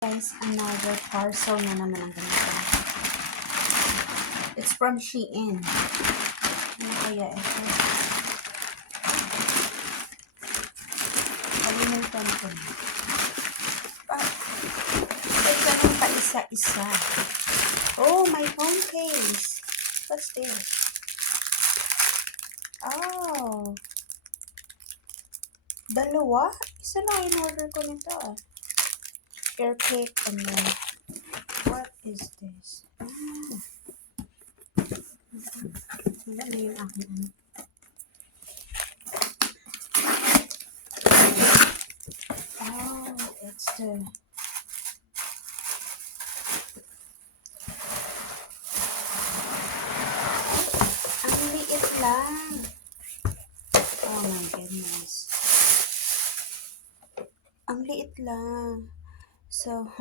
Guys, another parcel na naman ang ganito. It's from Shein. Ano kaya ito? Kalimutan ko na. Ay, ganun pa isa-isa. Oh, my phone case. What's this? Oh. Dalawa? Isa na in-order ko nito. Air cake and then what is this? Wala na yung aking ano. Oh, it's the ang liit lang. Oh my goodness. Ang liit lang. So,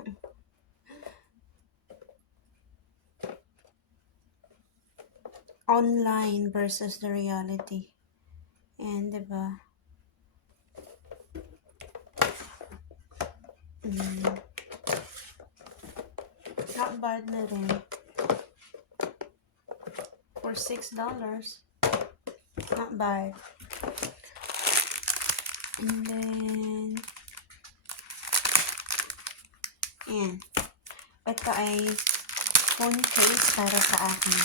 online versus the reality. And, diba? Not bad na rin. For $6. Not bad. And then, ayan. Ito ay phone case para sa akin.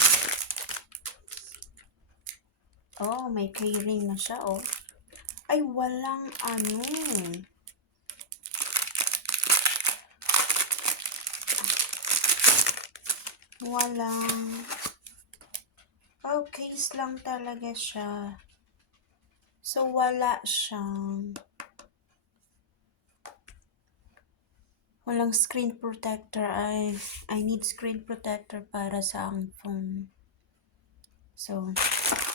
Oh, may keyring na siya, oh. Ay, walang ano. Walang. Oh, case lang talaga siya. So, wala siyang. Walang screen protector. I need screen protector para sa ang phone. So,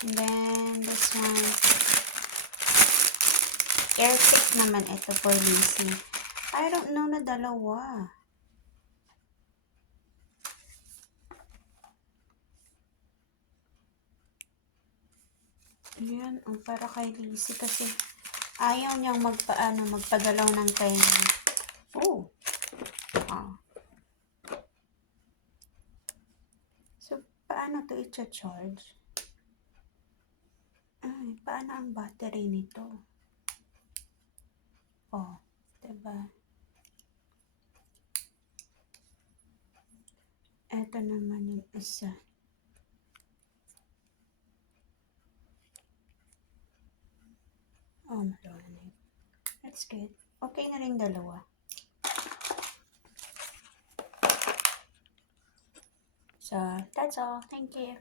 and then this one. Air cake naman ito for Lizzie. I don't know na dalawa. Ayan, para kay Lizzie kasi ayaw niyang magpadalaw ng kay. Oh. Ah. So, paano to i-charge? Ay, paano ang battery nito? Oh, diba? Ito naman yung isa. Oh, maluwanag. That's good. Okay na rin dalawa. So, that's all. Thank you.